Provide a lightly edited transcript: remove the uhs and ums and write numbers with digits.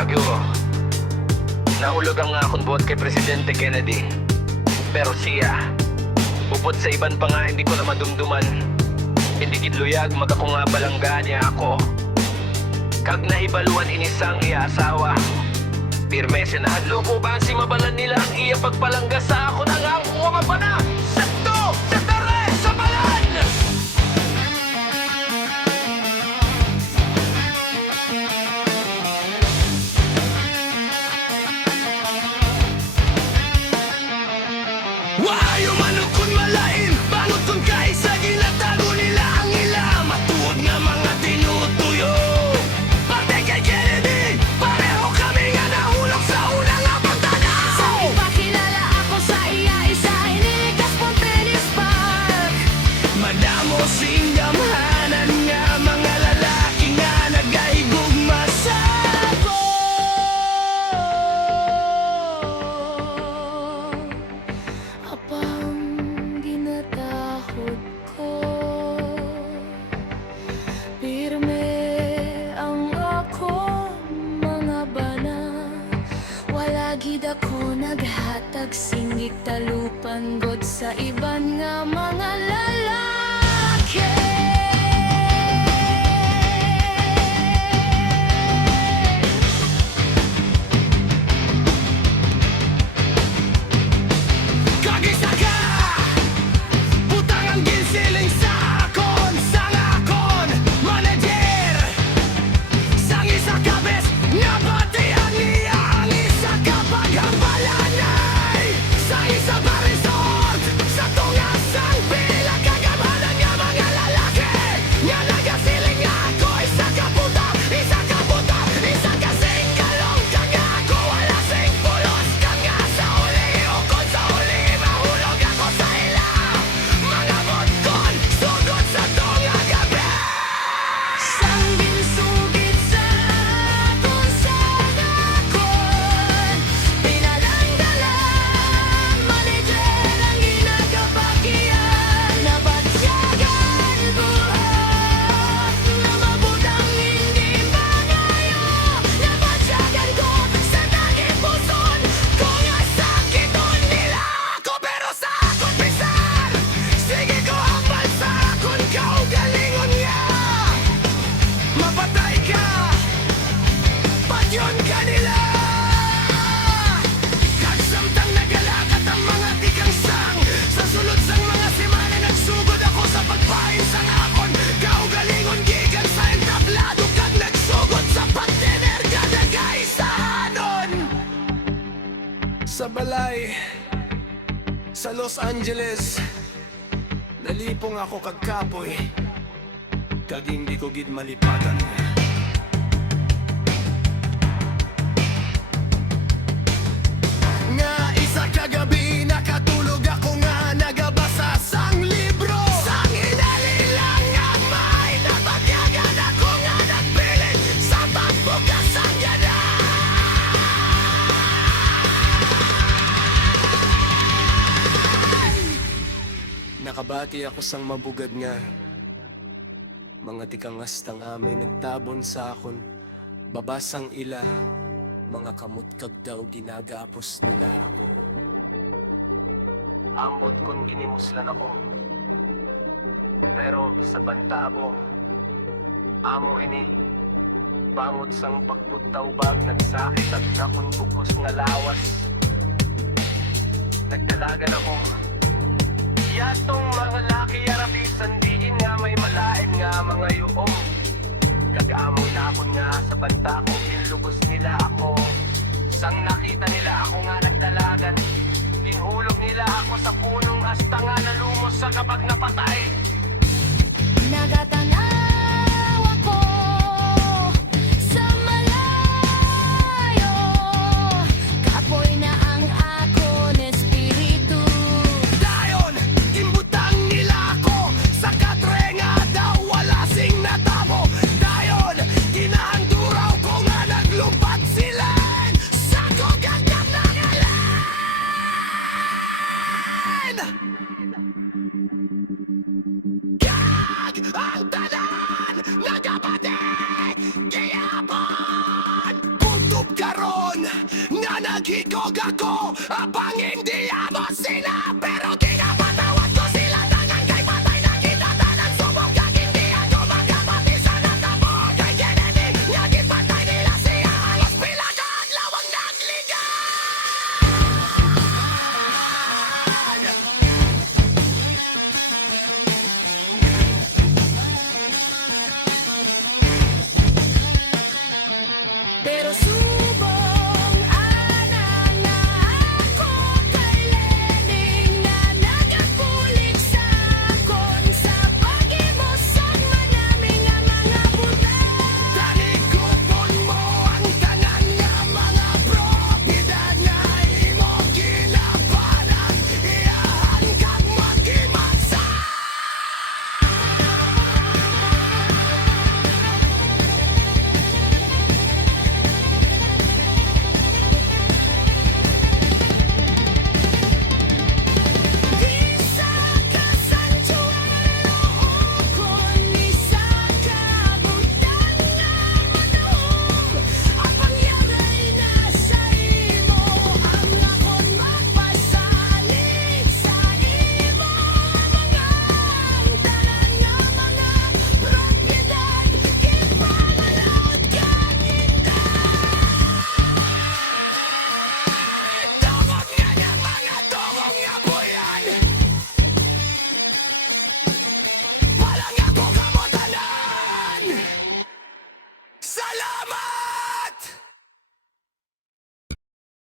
Kaguro, nahulog ang akong buhat kay Presidente Kennedy. Pero siya, upod sa iban pa nga hindi ko na madumduman. Hindi kidluyag magako nga balangga niya ako. Kag nahibaluan inisang iya-asawa. Pirme sinahadlo ko ba si mabalan nila ang iya pagpalangga sa ako na nga ang kuha pa na. Sakto! Sa tare! Sa balan! Waayo manod kun malain, bangot kun kaisa ginatago nila ang ila. Matuod nga mga tinutuyo. Pati kay Kennedy, pareho kami nga nahulog sa unang abagtanaw. Sa ipakilala ako sa iya, isa inikas Pontenis Park. Madamo sing gamhanan nga mga lalaki nga nagaigugma sa ako. Apang ginatahod ko, pirme ang ako mga bana. Wala gid ako naghatag singig talupan god sa iban nga mga lalaki. Kagisa ka! Butang ang ginsiling sa akon, sang akon, manager. Sang isa ka bes, nga pati ang iya, ang isa ka paghambalanay. Sang isa ba resort, sa tungas ang pila kagamanan nga mga lalaki. Nga nagasiling ako, isa ka puta, isa ka puta, isa ka singkalong ka nga ako. Wala sing pulos ka nga sa uli, ukon sa uli, mahulog ako sa ila. Mga butkon, sugod sa tunga gabi. Sang binsugit sa akon sa nakon, pinalangdala, manager ang ginagabagian. Nabatyagan buhat, na mabutang hindi magayo. Nabatyagan ko sa tanging puson, Kung asakiton nila ako, pero sa akong pisar, sige ko hambal sa akong kaugalingon nga. Mapatay ka, patyon ka nila. Kagsamtang nagalakat ang mga tikang sang, sa sulod sang mga simana nagsugod ako sa pagpain sang akon kaugalingon gikan sa entablado. Kag nagsugod sa pagtener kada kaisahanon. Sa balay, sa Los Angeles, nalipong ako kag kapoy, kag hindi ko gid malipatan. Nga isa kagabi nakatulog ako nga nagabasa sang libro. Sang inalilang ang may nabatyagan ako nga nagpilit sa pagbukas sang yanan. Nakabati ako sang mabugad nga. Mga tikangastang amay nagtabon sa akon, babasang ila, mga kamot kag daw ginagapos nila ako. Ambot kon ginimuslan ako, pero sa banta mo, amo ini, bamot sang pagputaw bag, nagsakit at nakon bukos nga lawas. Nagdalagan ako, yatong mga laki arabisan diin nga may malain nga mga yuong. Kag-amo na ako nga sa banta ko, inlubos nila ako. Sang nakita nila ako nga nagdalagan, tinhulog nila ako sa punong hasta nga nalumos sa kapag napatay. nagatanaw ako sa malayo. Kapoy na ang akon espiritu. Dayon, gimbutang nila ako sa katrenga daw wala sing natabo. Dayon, ginahanduraw ko nga naglumpat sila sa kogagap na ngalan. Gag! na naghikog ako Abang hindi mo sila Pero di naman